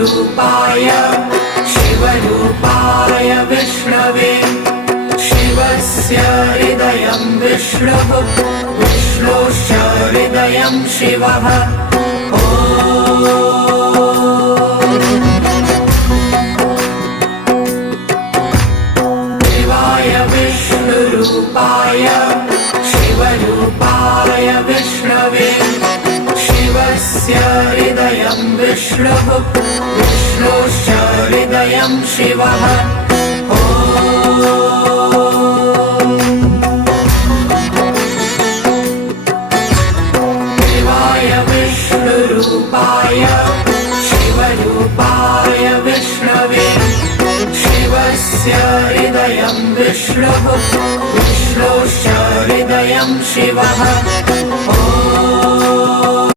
विष्णुरूपाय शिवरूपाय विष्णवे शिवस्य हृदयं विष्णुः विष्णोश्च हृदयं शिवः शिवाय विष्णुरूपाय शिवरूपाय विष्णवे शिवस्य हृदयं विष्णुः विष्णोश्च हृदयं शिवः शिवाय विष्णुरूपाय शिवरूपाय विष्णवे शिवस्य हृदयं विष्णुः विष्णोश्च हृदयं शिवः